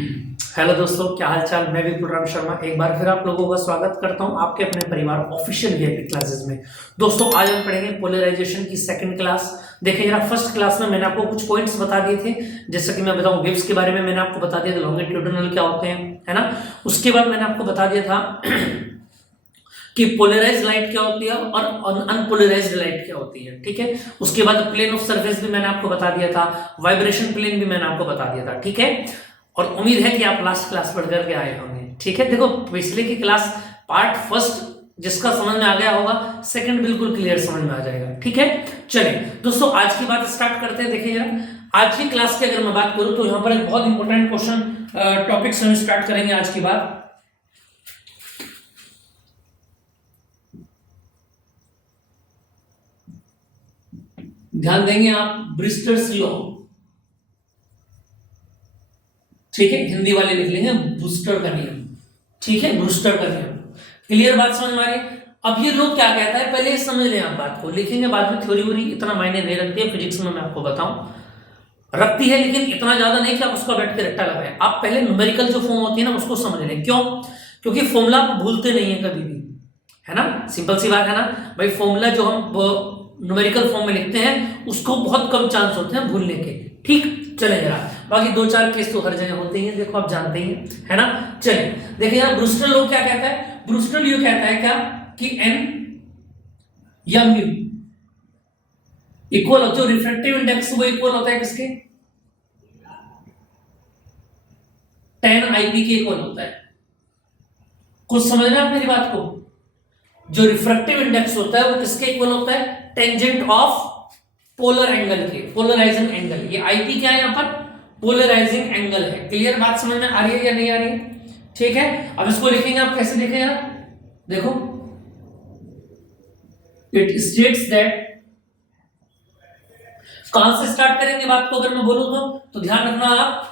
Hello दोस्तों, क्या हाल चाल। मैं विपुल राम शर्मा एक बार फिर आप लोगों का स्वागत करता हूं आपके अपने परिवार ऑफिशियल वीआईपी क्लासेस में। दोस्तों आज हम पढ़ेंगे पोलराइजेशन की सेकंड क्लास। देखिए जरा, फर्स्ट क्लास में मैंने आपको कुछ पॉइंट्स बता दिए थे, जैसे कि मैं बताऊं वेव्स के बारे में मैंने आपको बता दिया था, लॉन्गिट्यूडिनल क्या होते हैं, है ना। उसके बाद मैंने आपको बता दिया था कि पोलराइज्ड लाइट क्या होती है और अनपोलराइज्ड लाइट क्या होती है, ठीक है। उसके बाद प्लेन ऑफ सरफेस भी मैंने आपको बता दिया था, वाइब्रेशन प्लेन भी मैंने आपको बता दिया था, ठीक है। और उम्मीद है कि आप लास्ट क्लास पढ़ करके आए होंगे, ठीक है। देखो पिछले की क्लास पार्ट फर्स्ट जिसका समझ में आ गया होगा, सेकंड बिल्कुल क्लियर समझ में आ जाएगा, ठीक है। चलिए दोस्तों आज की बात स्टार्ट करते हैं। देखिए जरा, आज की क्लास की अगर मैं बात करूं तो यहां पर एक बहुत इंपॉर्टेंट क्वेश्चन टॉपिक से हम स्टार्ट करेंगे आज की बात। ध्यान देंगे आप, ब्रिस्टर्स लॉ, ठीक है। हिंदी वाले लिख लेंगे ब्रूस्टर का नियम, ठीक है, ब्रूस्टर का नियम। क्लियर बात समझ में आ रही है। अब ये लोग क्या कहता है पहले समझ लें आप बात को, लिखेंगे बाद में। थ्योरी वोरी इतना मायने नहीं रखती है फिजिक्स में, मैं आपको बताऊं रखती है, लेकिन इतना ज्यादा नहीं कि आप उसका बैठ के रट्टा लगाएं। आप पहले न्यूमेरिकल जो फॉर्म होती है ना उसको समझ लें। क्यों? क्योंकि फॉर्मूला आप भूलते नहीं है कभी भी, है ना। सिंपल सी बात है ना भाई, फॉर्मूला जो हम न्यूमेरिकल फॉर्म में लिखते हैं उसको बहुत कम चांस होते हैं भूलने के, ठीक। चले जरा, बाकी दो चार केस तो हर जगह होते ही हैं, देखो आप जानते ही हैं, है ना। चलिए देखिए यार, ब्रूस्टर लॉ क्या कहता है। ब्रूस्टर लॉ कहता है क्या कि एन या म्यू इक्वल, जो रिफ्रैक्टिव इंडेक्स वो इक्वल होता है किसके, 10 आईपी के इक्वल होता है। कुछ समझ रहे हैं आप मेरी बात को? जो रिफ्रैक्टिव इंडेक्स होता है वो किसके इक्वल होता है, टेंजेंट ऑफ पोलर एंगल के, पोलराइजिंग एंगल। ये आईपी क्या है यहाँ पर, पोलराइजिंग एंगल है। क्लियर बात समझ में आ रही है या नहीं आ रही है? ठीक है। अब इसको लिखेंगे आप कैसे, देखेंगे आप, देखो इट स्टेट्स दैट, कहां से स्टार्ट करेंगे बात को अगर मैं बोलूं तो ध्यान रखना आप,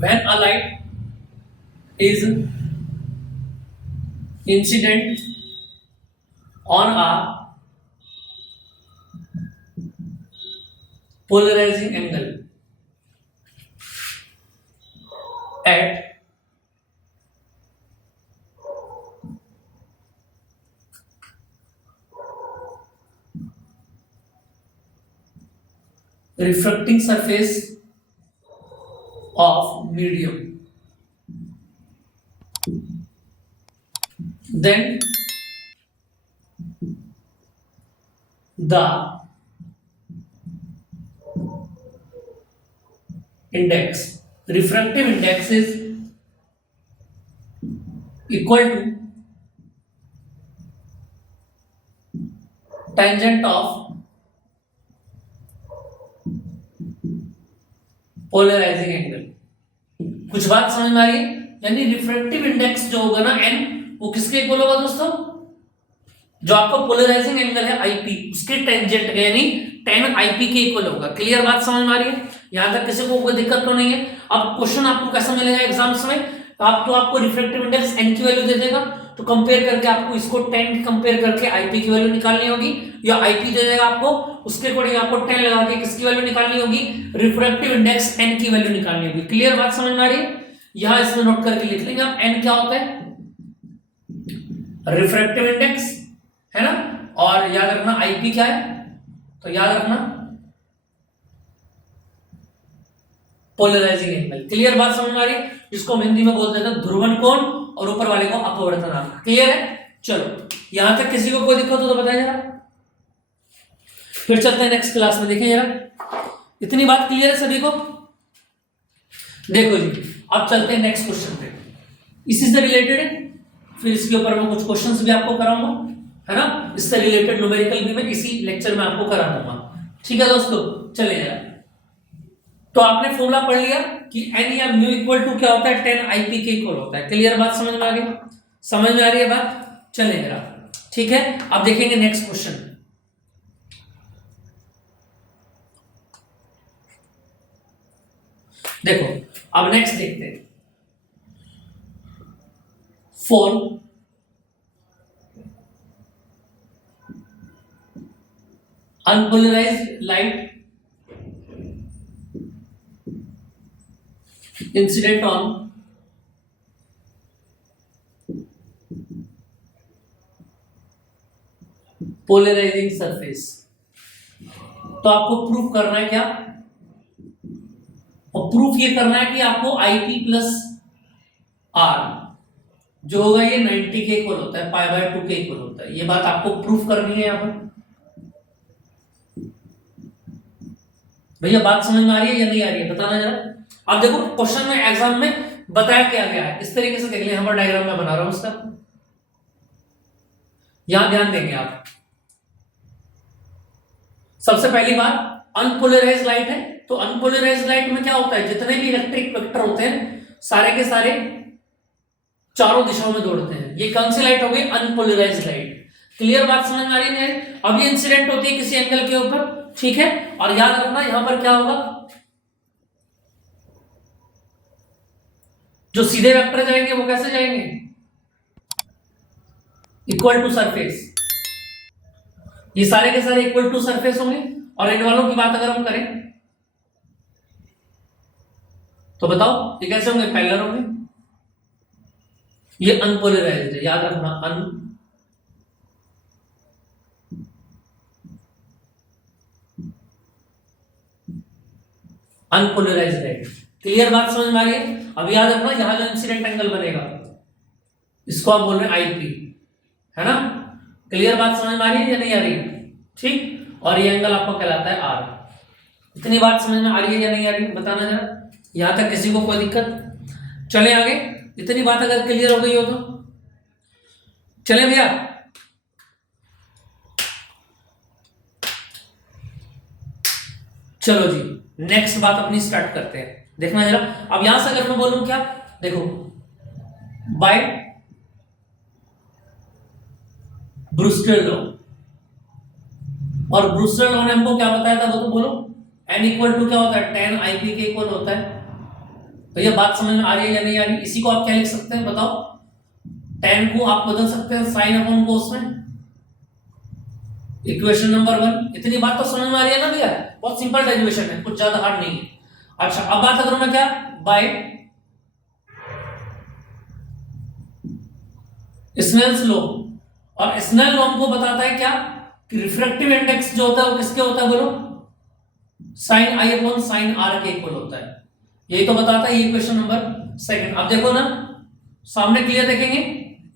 when a light is incident on a polarizing angle at refracting surface of medium, then the index, refractive index is equal to tangent of polarising angle. कुछ बात समझ में आ रही है? यानी रिफ्रैक्टिव इंडेक्स जो होगा ना एन, वो किसके इक्वल होगा दोस्तों, जो आपका पोलराइजिंग एंगल है आईपी उसके टेंजेंट के, यानी 10 आईपी के इक्वल होगा। क्लियर बात समझ में आ रही है? यहां तक किसी को कोई दिक्कत तो नहीं है। अब क्वेश्चन आपको कैसा मिलेगा एग्जाम्स में, आपको रिफ्रैक्टिव इंडेक्स एन की वैल्यू दे देगा, तो कंपेयर करके आपको इसको 10 कंपेयर करके आईपी की वैल्यू निकालनी होगी, या आईपी दे देगा आपको, उसके अकॉर्डिंग आपको 10 लगा के किसकी वैल्यू निकालनी होगी, रिफ्रैक्टिव इंडेक्स एन की वैल्यू निकालनी होगी। क्लियर बात समझ में आ रही है? यहां इसमें नोट करके लिख लेंगे आप, एन क्या होता है, रिफ्रैक्टिव इंडेक्स, है ना। और याद रखना आईपी क्या है, तो याद रखना पोलराइजिंग एंगल। क्लियर बात समझ में आ रही है? जिसको हम हिंदी में बोल देते हैं ध्रुवन कोण, और ऊपर वाले को अपवर्तनांक। क्लियर है? चलो यहां तक किसी को कोई दिक्कत हो तो बताइए जरा, फिर चलते हैं नेक्स्ट क्लास में। देखिए जरा, इतनी बात क्लियर है सभी को? देखो जी, अब चलते हैं नेक्स्ट क्वेश्चन पे, इसी से रिलेटेड है। फिर इसके ऊपर मैं कुछ क्वेश्चंस भी आपको कराऊंगा, है ना। इससे रिलेटेड न्यूमेरिकल भी मैं इसी लेक्चर में आपको करा दूंगा, ठीक है दोस्तों। चले जरा, तो आपने फॉर्मूला पढ़ लिया कि एन या म्यू इक्वल टू क्या होता है, 10 आईपी के इक्वल होता है। क्लियर बात समझ में आ रही है? समझ में आ रही है बात? चले जरा, ठीक है। अब देखेंगे नेक्स्ट क्वेश्चन। देखो अब नेक्स्ट देखते हैं, for unpolarised light incident on polarising surface. तो आपको प्रूफ करना है क्या, और प्रूफ ये करना है कि आपको IP प्लस R जो होगा ये 90 के इक्वल होता है, π/2 के इक्वल होता है। ये बात आपको प्रूफ करनी है यहाँ पर। भैया बात समझ में आ रही है या नहीं आ रही है, बताना जरा। अब देखो क्वेश्चन में एग्जाम में बताया क्या गया है, इस तरीके से देख लिया। यहाँ पर डायग्राम में बना रहा हूं उसका, यहां ध्यान देंगे आप। सबसे पहली बात अनपोलराइज्ड लाइट है, तो अनपोलराइज्ड लाइट में क्या होता है, जितने भी इलेक्ट्रिक वेक्टर होते हैं सारे के सारे चारों दिशाओं में दौड़ते हैं। ये कौन सी लाइट हो गई, अनपोलराइज्ड लाइट। क्लियर बात समझ में आ रही है। अब ये इंसिडेंट होती है किसी एंगल के ऊपर, ठीक है। और याद रखना यहां पर क्या होगा, जो सीधे वेक्टर जाएंगे वो कैसे जाएंगे, इक्वल टू सरफेस। ये सारे के सारे इक्वल टू सरफेस होंगे। और इन वालों की बात अगर हम करें तो बताओ ये कैसे होंगे, पैरेलल होंगे। ये अनपोलराइज्ड है, याद रखना अनपोलराइज्ड है। क्लियर बात समझ में आ रही है। अब याद रखना यहां जो इंसिडेंट एंगल बनेगा इसको आप बोल रहे हैं IP, है ना। क्लियर बात समझ में आ रही है या नहीं आ रही है, ठीक। और ये एंगल आपको कहलाता है R। इतनी बात समझ में आ रही है या नहीं आ रही है, बताना जरा। यहां तक किसी को कोई दिक्कत, चले आगे। इतनी बात अगर क्लियर हो गई हो तो चले भैया। चलो जी नेक्स्ट बात अपनी स्टार्ट करते हैं, देखना जरा। अब यहां से अगर मैं बोलूं क्या, देखो बाय ब्रूस्टर लॉ, और ब्रूस्टर लॉ ने हमको क्या बताया था वो तो बोलो। n इक्वल टू क्या होता है, tan IP के इक्वल होता है। तो ये बात समझ में आ रही है या नहीं आ रही। इसी को आप क्या लिख सकते हैं बताओ, tan को आप बदल सकते हैं sin अपॉन cos में, इक्वेशन नंबर 1। इतनी बात तो समझ में आ रही है ना भैया, बहुत सिंपल डेरिवेशन है, कुछ ज्यादा हार्ड नहीं है। अच्छा अब बात करूं मैं क्या, बाय स्नेल्स लॉ। और स्नेल लॉ हमको बताता है क्या कि रिफ्रैक्टिव इंडेक्स जो होता है वो किसके होता है बोलो, sine I upon sine R के इक्वल होता है। यही तो बताता है ये इक्वेशन नंबर 2। अब देखो ना सामने क्लियर देखेंगे,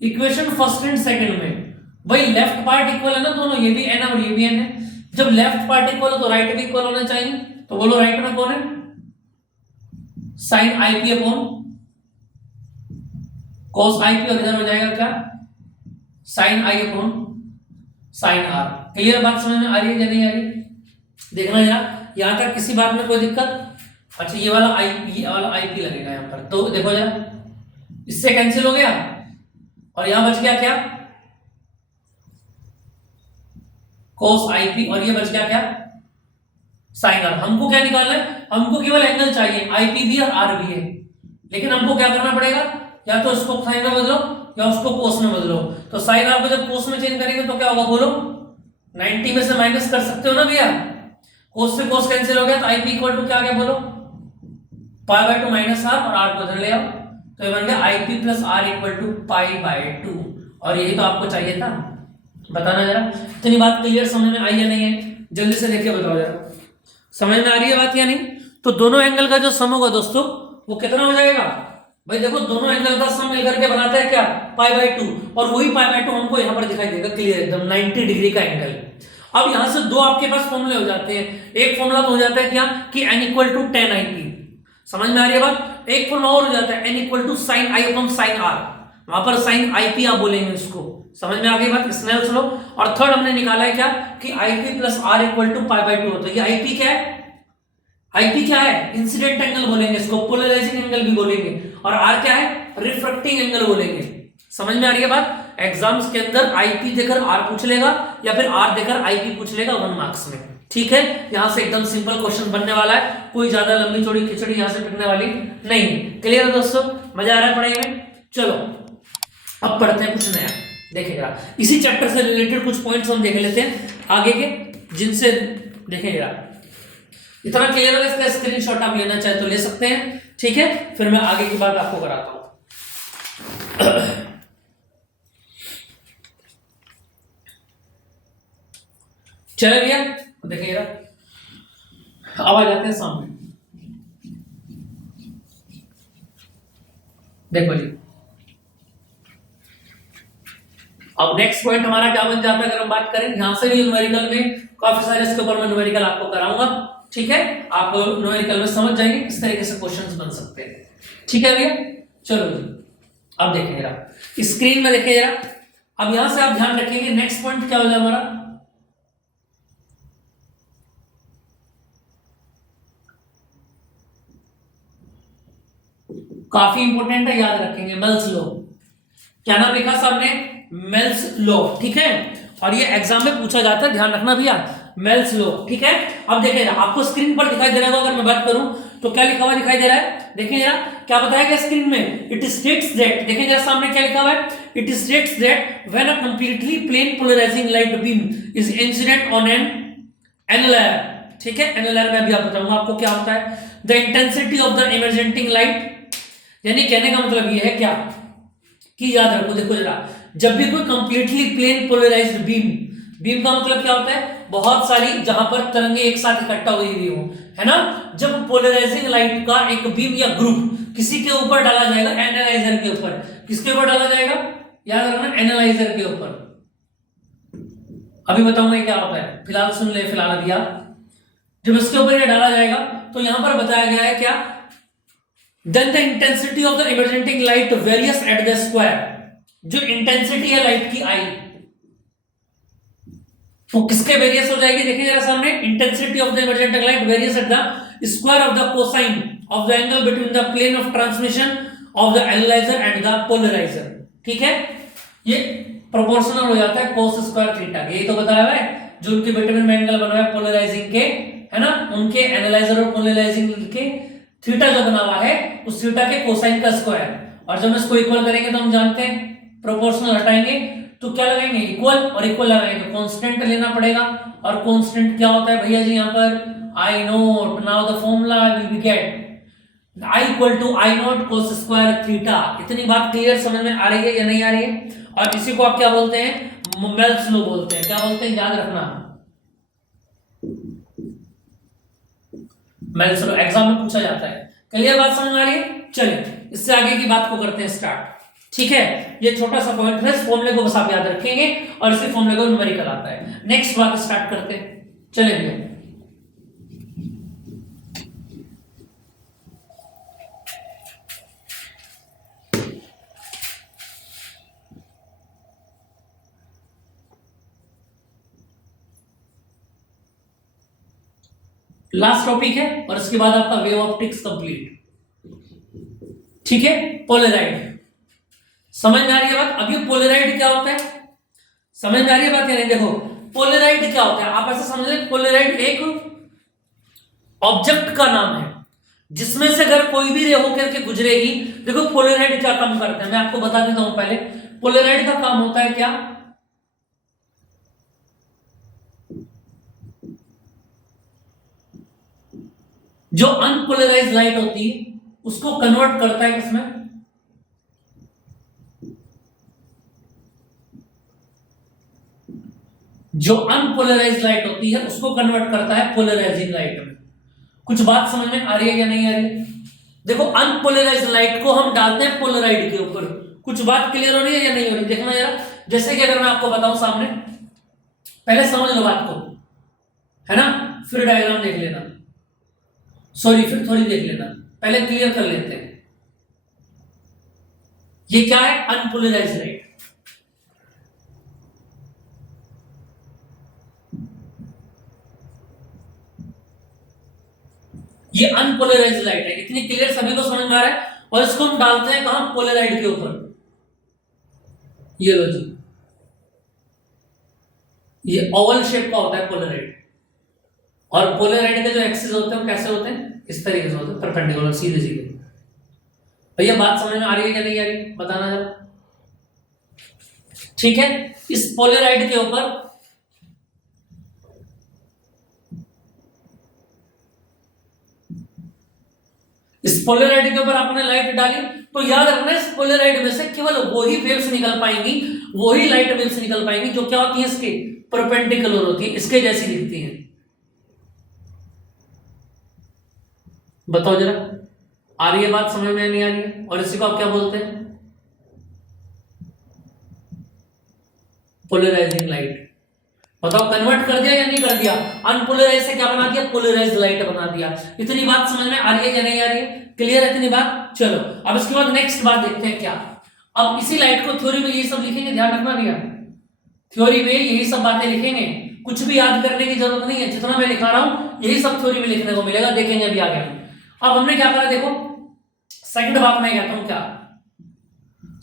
इक्वेशन फर्स्ट एंड सेकंड में वही लेफ्ट पार्ट इक्वल है ना दोनों, ये भी n और ये भी n है। जब लेफ्ट पार्ट इक्वल हो तो राइट भी इक्वल होना चाहिए। तो बोलो राइट में कौन है, sine IP upon cos IP, और इधर हो जाएगा क्या, sine I upon sine R। Clear बात समझ में आ रही है या नहीं आ रही, देखना यार। यहां तक किसी बात में कोई दिक्कत। अच्छा ये वाला IP लगेगा यहां पर, तो देखो जरा इससे कैंसिल हो गया और यहां बच गया क्या, cos IP, और ये बच गया क्या, साइन R। हमको क्या निकालना है, हमको केवल एंगल चाहिए, IP भी और R भी है। लेकिन हमको क्या करना पड़ेगा, या तो इसको साइन में बदलो या उसको कोस में बदलो। तो साइन R को जब कोस में चेंज करेंगे तो क्या होगा बोलो, 90 में से माइनस कर सकते हो ना भैया। कोस से कोस कैंसिल हो गया तो IP इक्वल टू क्या आ गया बोलो, π/2 माइनस R, और R को इधर ले आओ तो ये बन गया IP plus R equal to π/2। और यही तो आपको चाहिए था, बताना जरा। इतनी बात क्लियर समझ में आई या नहीं है, जल्दी से देखिए बताओ जरा, समझ में आ रही है बात या नहीं। तो दोनों एंगल का जो सम होगा दोस्तों वो कितना हो जाएगा भाई, देखो दोनों एंगल का सम मिलकर के बनाता है क्या, π/2, और वही π/2 हमको यहाँ पर दिखाई देगा क्लियर एकदम 90 डिग्री का एंगल। अब यहां से दो आपके पास फॉर्मूले हो जाते हैं। एक फॉर्मूला तो हो जाता है क्या कि n equal to tan IP, समझ में आ रही है बात। एक फॉर्मूला और हो जाता है n equal to sine I upon sine R, वहां पर साइन IP आप बोलेंगे इसको, समझ में आ गई बात, स्नेल्स लॉ। और थर्ड हमने निकाला है क्या कि IP plus R equal to π/2 होता है। ये IP क्या है, IP क्या है, इंसिडेंट एंगल बोलेंगे इसको, पोलराइजिंग एंगल भी बोलेंगे, और R क्या है, रिफ्रैक्टिंग एंगल बोलेंगे। समझ में आ रही है बात। एग्जाम्स के अंदर IP देकर R पूछ लेगा या फिर R देकर IP पूछ लेगा 1 मार्क्स में, ठीक है। यहां से एकदम सिंपल क्वेश्चन बनने वाला है, कोई ज्यादा लंबी चौड़ी खिचड़ी यहां से पिटने वाली नहीं। क्लियर है दोस्तों, मजा आ रहा है पढ़ाई में। चलो अब पढ़ते हैं कुछ नया, देखिएगा इसी चैप्टर से रिलेटेड कुछ पॉइंट्स हम देख लेते हैं आगे के, जिनसे देखिएगा इतना क्लियर होगा। इसका स्क्रीनशॉट आप लेना चाहे तो ले सकते हैं, ठीक है, फिर मैं आगे की बात आपको कराता हूं। चले भैया, देखिए अब आ जाते हैं सामने। देखो जी, अब नेक्स्ट पॉइंट हमारा क्या बन जाता है, अगर हम बात करें यहां से भी न्यूमेरिकल में काफी सारे इसके ऊपर मैं न्यूमेरिकल आपको कराऊंगा। ठीक है, आप न्यूमेरिकल में समझ जाएंगे किस तरीके से क्वेश्चंस बन सकते हैं। ठीक है भैया, चलो जी अब देखें जरा स्क्रीन में, देखें जरा। अब यहां से आप ध्यान रखेंगे नेक्स्ट पॉइंट क्या हो जाए हमारा, काफी इंपॉर्टेंट है, याद रखेंगे, मेल्स लॉ। क्या नाम लिखा सामने, मेल्स लॉ। ठीक है, और ये एग्जाम में पूछा जाता है, ध्यान रखना भैया, मेल्स लॉ। ठीक है, अब देखिए आपको स्क्रीन पर दिखाई दे रहा होगा, अगर मैं बात करूं तो क्या लिखा हुआ दिखाई दे रहा है, देखिए जरा क्या बताया गया स्क्रीन में, इट स्टेट्स दैट, देखिए जरा सामने क्या लिखा हुआ है, it states that when a completely plane polarising light beam is incident on an analyser. ठीक है, एनालायर में अभी आप बताऊंगा आपको क्या होता है, the intensity of the emerging light, यानी कहने का मतलब ये है क्या कि याद रखो, देखो जरा, जब भी कोई completely plane polarised beam, beam का मतलब क्या होता है, बहुत सारी जहां पर तरंगे एक साथ इकट्ठा हुई हुई हो, है ना, जब पोलराइजिंग लाइट का एक बीम या ग्रुप किसी के ऊपर डाला जाएगा, एनालाइजर के ऊपर, किसके ऊपर डाला जाएगा, याद रखना एनालाइजर के ऊपर, अभी बताऊंगा क्या होता है, फिलहाल सुन ले, फिलहाल अभी आप, जब इसके ऊपर ये डाला जाएगा तो यहां पर बताया गया है क्या, then the intensity of the emerging light varies at the square, जो इंटेंसिटी है लाइट की आई वो किसके वेरियस हो जाएगी, देखिए जरा सामने, intensity of the emergent light varies at the square of the cosine of the angle between the plane of transmission of the analyser and the polariser. ठीक है, ये प्रोपोर्शनल हो जाता है cos स्क्वायर थीटा, यही तो बताया हुआ है, जो उनके बिटवीन में एंगल बना हुआ है पोलराइजिंग के, है ना, उनके एनालाइजर और पोलराइजिंग के थीटा जो बना हुआ है उस थीटा के कोसाइन का स्क्वायर, और जब इसको इक्वल करेंगे तो हम जानते हैं प्रोपोर्शनल हटाएंगे तो क्या लगाएंगे, इक्वल, और इक्वल लगाएंगे तो कांस्टेंट लेना पड़ेगा, और कांस्टेंट क्या होता है भैया जी यहाँ पर, I nought, now the formula will be get I equal to I note cos square theta. इतनी बात क्लियर समझ में आ रही है या नहीं आ रही है, और इसी को आप क्या बोलते हैं, मेल्स लॉ बोलते हैं, क्या बोलते हैं, याद रखना, मेल्स लॉ एग्जाम में पूछा जाता है। क्लियर बात समझ में आ रही है, चलिए इससे आगे की बात को करते हैं स्टार्ट। ठीक है, ये छोटा सा पॉइंट है, इस फॉर्मूले को बस आप याद रखेंगे और इसी फॉर्मूले को न्यूमेरिकल आता है। नेक्स्ट बात स्टार्ट करते हैं, चलेंगे। लास्ट टॉपिक है और इसके बाद आपका वेव ऑप्टिक्स कंप्लीट। ठीक है, पोलराइड समझ में आ रही है बात, अब ये पोलराइड क्या होता है, समझ में आ रही है बात या नहीं, देखो पोलराइड क्या होता है, आप ऐसा समझ लें, पोलराइड एक ऑब्जेक्ट का नाम है जिसमें से अगर कोई भी रे होकर के गुजरेगी, देखो पोलराइड क्या काम करता है मैं आपको बता देता हूं पहले, पोलराइड का काम होता है क्या, जो अनपोलराइज्ड लाइट होती है उसको कन्वर्ट करता है किसमें, जो अनपोलराइज्ड लाइट होती है उसको कन्वर्ट करता है पोलराइजिंग लाइट में। कुछ बात समझ में आ रही है या नहीं आ रही, देखो अनपोलराइज्ड लाइट को हम डालते हैं पोलराइड के ऊपर, कुछ बात क्लियर हो रही है या नहीं हो रही, देखना यार, जैसे कि अगर मैं आपको बताऊं सामने, पहले समझ लो बात को, है ना, फिर डायग्राम देख लेना, सॉरी फिर थोड़ी देख लेना, पहले क्लियर कर लेते हैं। ये क्या है, अनपोलराइज्ड लाइट, ये अनपोलराइज्ड लाइट है, इतनी क्लियर सभी को समझ में आ रहा है, और इसको हम डालते हैं कहां, पोलराइड के ऊपर, ये लो जी, ये ओवल शेप का होता है पोलराइड, और पोलराइड के जो एक्सिस होते हैं वो कैसे होते हैं, इस तरीके से होते हैं, परपेंडिकुलर, सीधे सीधे। भैया बात समझ में आ रही है क्या नहीं आ रही, बताना जरा। ठीक है, इस पोलराइड के ऊपर इस इस पोलराइड के ऊपर आपने लाइट डाली तो याद रखना इस पोलराइड में से केवल वही वेव्स निकल पाएंगी, वही लाइट वेव्स निकल पाएंगी जो क्या होती है इसके परपेंडिकुलर होती है, इसके जैसी दिखती है। बताओ जरा, आ रही है बात समझ में नहीं आ रही है? और इसी को आप क्या बोलते हैं? Polarising light. बताओ कन्वर्ट कर दिया या नहीं कर दिया? अनपोलराइज से क्या बना दिया? पोलराइज्ड लाइट बना दिया। इतनी बात समझ में आ रही है या नहीं आ रही है? क्लियर है इतनी बात? चलो अब इसके बाद नेक्स्ट बात देखते हैं क्या। अब इसी लाइट को थ्योरी में यही सब लिखेंगे, ध्यान रखना भैया, थ्योरी में यही सब बातें लिखेंगे, कुछ भी याद करने की जरूरत नहीं है, जितना मैं लिखा रहा हूं यही सब थ्योरी में लिखने को मिलेगा, देखेंगे अभी आगे। अब हमने क्या करा देखो, सेकंड बात मैं कहता हूं क्या,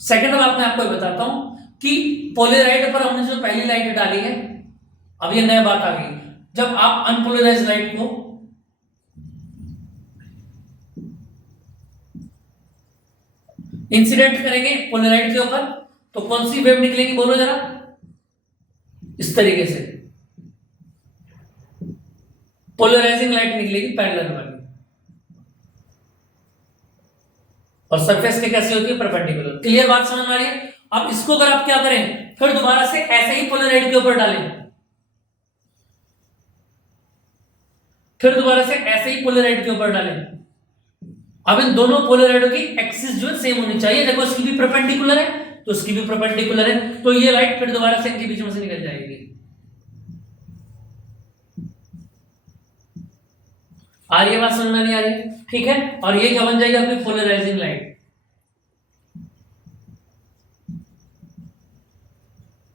सेकंड बात मैं आपको बताता हूं कि पोलराइड पर हमने जो पहली लाइट डाली है, अब ये नया बात आ गई, जब आप अनपोलराइज्ड लाइट को इंसिडेंट करेंगे पोलराइड के ऊपर तो कौन सी वेव निकलेगी बोलो जरा? इस तरीके से पोलराइजिंग लाइट निकलेगी पैरेलल वाली, और सरफेस पे कैसी होती है? परपेंडिकुलर। क्लियर बात समझ में आ रही है? अब इसको अगर आप क्या करें, फिर दोबारा से ऐसे ही पोलराइड के ऊपर डालें, फिर दोबारा से ऐसे ही पोलराइड के ऊपर डालें। अब इन दोनों पोलराइडों की एक्सिस जो है सेम होनी चाहिए। देखो इसकी भी परपेंडिकुलर है तो इसकी भी परपेंडिकुलर है, तो ये लाइट फिर दोबारा से इनके बीच में से निकल जाएगी। आ रही है बात समझ में नहीं आ रही? ठीक है, और ये क्या बन जाएगी आपकी पोलराइजिंग लाइट।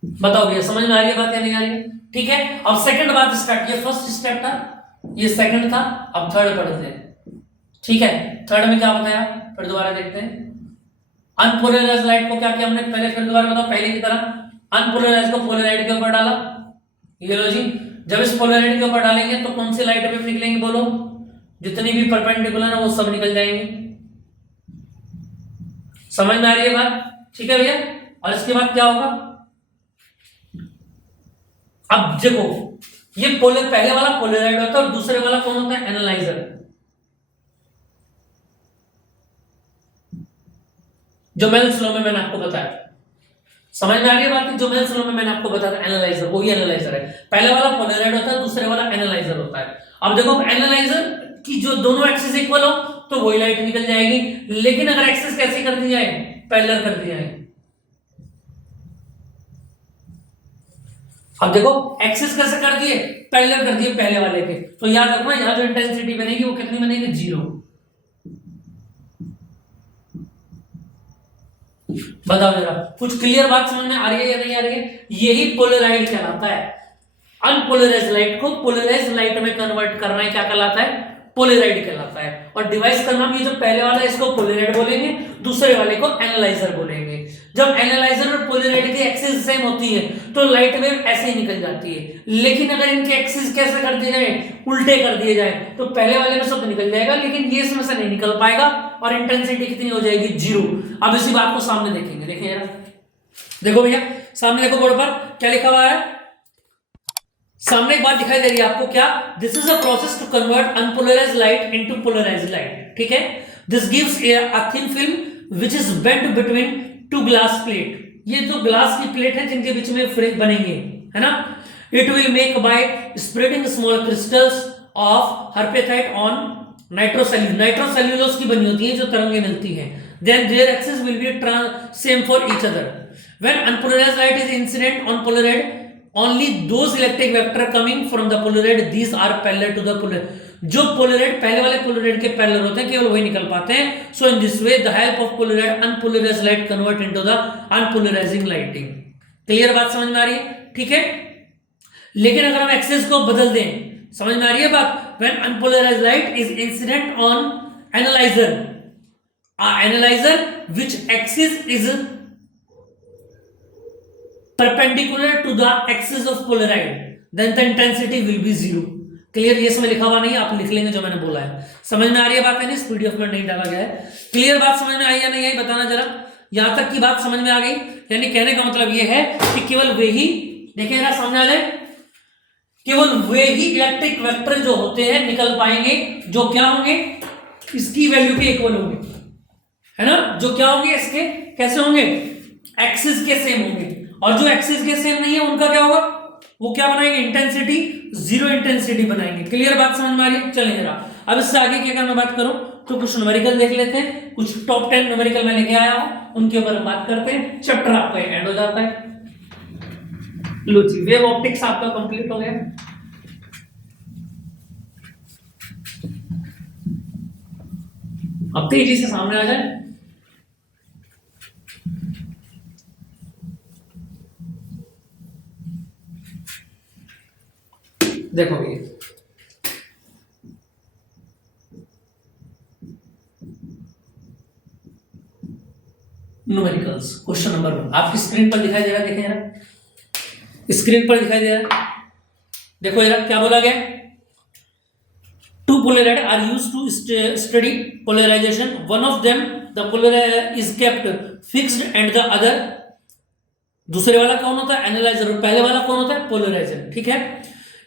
बताओ भैया समझ में आ रही है बात या नहीं आ रही है? ठीक है, अब सेकंड बात स्टार्ट, ये फर्स्ट स्टेप था, ये सेकंड था, अब थर्ड पढ़ते हैं। ठीक है, थर्ड में क्या बताया फिर दोबारा देखते हैं। अनपोलराइज्ड लाइट को क्या किया हमने पहले, फिर दोबारा बताओ, पहले की तरह अनपोलराइज्ड को पोलराइड के ऊपर डाला, ये लो जी। जब इस पोलराइड के ऊपर डालेंगे तो कौन सी लाइट वेव निकलेंगी बोलो? जितनी भी परपेंडिकुलर है वो सब निकल जाएंगी। समझ में आ रही है बात? ठीक है भैया, और इसके बाद क्या होगा? अब देखो ये पहले वाला पोलराइड होता है और दूसरे वाला कौन होता है? एनालाइजर। जो मेल्स लॉ में मैंने आपको बताया, समझ में आ रही है बात? जो मेल्स लॉ में मैंने आपको बताया एनालाइजर, वही एनालाइजर है। पहले वाला पोलराइड होता है, दूसरे वाला एनालाइजर होता है। अब देखो एनालाइजर की जो दोनों एक्सिस इक्वल हो तो वही लाइट निकल जाएगी, लेकिन अगर एक्सिस कैसे कर दी जाए? पैरेलल कर दी जाए। अब देखो एक्सिस कैसे कर दिए? पैरेलल कर दिए पहले वाले के, तो याद रखना यहां जो इंटेंसिटी बनेगी वो कितनी बनेगी? 0। बताओ जरा, कुछ क्लियर बात समझ में आ रही है या नहीं आ रही है? यही पोलराइड कहलाता है। अनपोलराइज्ड लाइट को पोलराइज्ड लाइट में कन्वर्ट करना क्या कहलाता है? पोलराइड कहलाता है। और डिवाइस का नाम, ये जो पहले वाला है इसको पोलराइड बोलेंगे, दूसरे वाले को एनालाइजर बोलेंगे। जब एनालाइजर और पोलराइड की एक्सिस सेम होती है तो लाइट वेव ऐसे ही निकल जाती है, लेकिन अगर इनके एक्सिस कैसे कर दिए जाए? उल्टे कर दिए जाए तो पहले वाले में सब निकल जाएगा, लेकिन ये इसमें से नहीं निकल पाएगा और इंटेंसिटी कितनी हो जाएगी? 0। अब इसी बात को सामने देखेंगे, देखिए जरा, देखो भैया सामने देखो, बोर्ड पर क्या लिखा हुआ है? सामने एक बात दिखाई दे रही है आपको, क्या? This is a process to convert unpolarised light into polarised light. ठीक है, this gives a thin film which is bent between two glass plate. ये जो ग्लास की प्लेट है जिनके बीच में फ्रेम बनेंगे, है ना? It will make by spreading small crystals of herapathite on nitrocellulose. Nitrocellulose की बनी होती है जो तरंगे मिलती हैं। Then their axis will be same for each other. When unpolarised light is incident on polaroid, only those electric vector coming from the polaroid these are parallel to the polaroid। जो Polaroid पहले वाले Polaroid के parallel होते हैं केवल वही निकल पाते हैं। So in this way the help of polaroid unpolarised light convert into the unpolarising lighting. Clear बात समझ में आ रही है? ठीक है, लेकिन अगर हम एक्सिस को बदल दें, समझ में आ रही है बात? When unpolarised light is incident on analyser, analyser which axis is perpendicular to the axis of polaroid, then the intensity will be 0। Clear? ये इसमें लिखा हुआ नहीं है, आप लिख लेंगे जो मैंने बोला है। समझ में आ रही है बात है? नहीं, इस पीडीएफ में नहीं डाला गया है। क्लियर बात समझ में आई या नहीं आई बताना जरा। यहां तक की बात समझ में आ गई? यानी कहने का मतलब ये है कि केवल वे ही, देखिए जरा सामने आ जाए, केवल वे ही इलेक्ट्रिक वेक्टर जो होते हैं निकल पाएंगे जो क्या होंगे? इसकी वैल्यू के इक्वल होंगे, है ना। जो क्या होंगे इसके, कैसे होंगे, एक्सिस के सेम होंगे। और जो एक्सिस के सेम नहीं है उनका क्या होगा, वो क्या बनाएंगे, इंटेंसिटी जीरो इंटेंसिटी बनाएंगे। क्लियर बात समझ में आ रही है। चलिए जरा अब इससे आगे की अगर मैं बात करूं तो कुछ न्यूमेरिकल देख लेते हैं। कुछ टॉप 10 न्यूमेरिकल मैं लेके आया हूं, उनके ऊपर हम बात करते हैं। चैप्टर आपका एंड हो जाता है। लो जी, वेव ऑप्टिक्स आपका कंप्लीट हो गया। अब तेजी से सामने आ जाए। देखो ये न्यूमेरिकल्स क्वेश्चन नंबर 1 आपकी स्क्रीन पर दिखाई दे रहा है। देखें जरा, स्क्रीन पर दिखाई दे रहा है। देखो जरा क्या बोला गया, two polarities are used to study polarization. One of them the polarizer is kept fixed and the other, दूसरे वाला कौन होता है, एनालाइजर। और पहले वाला कौन होता है, पोलराइजर। ठीक है,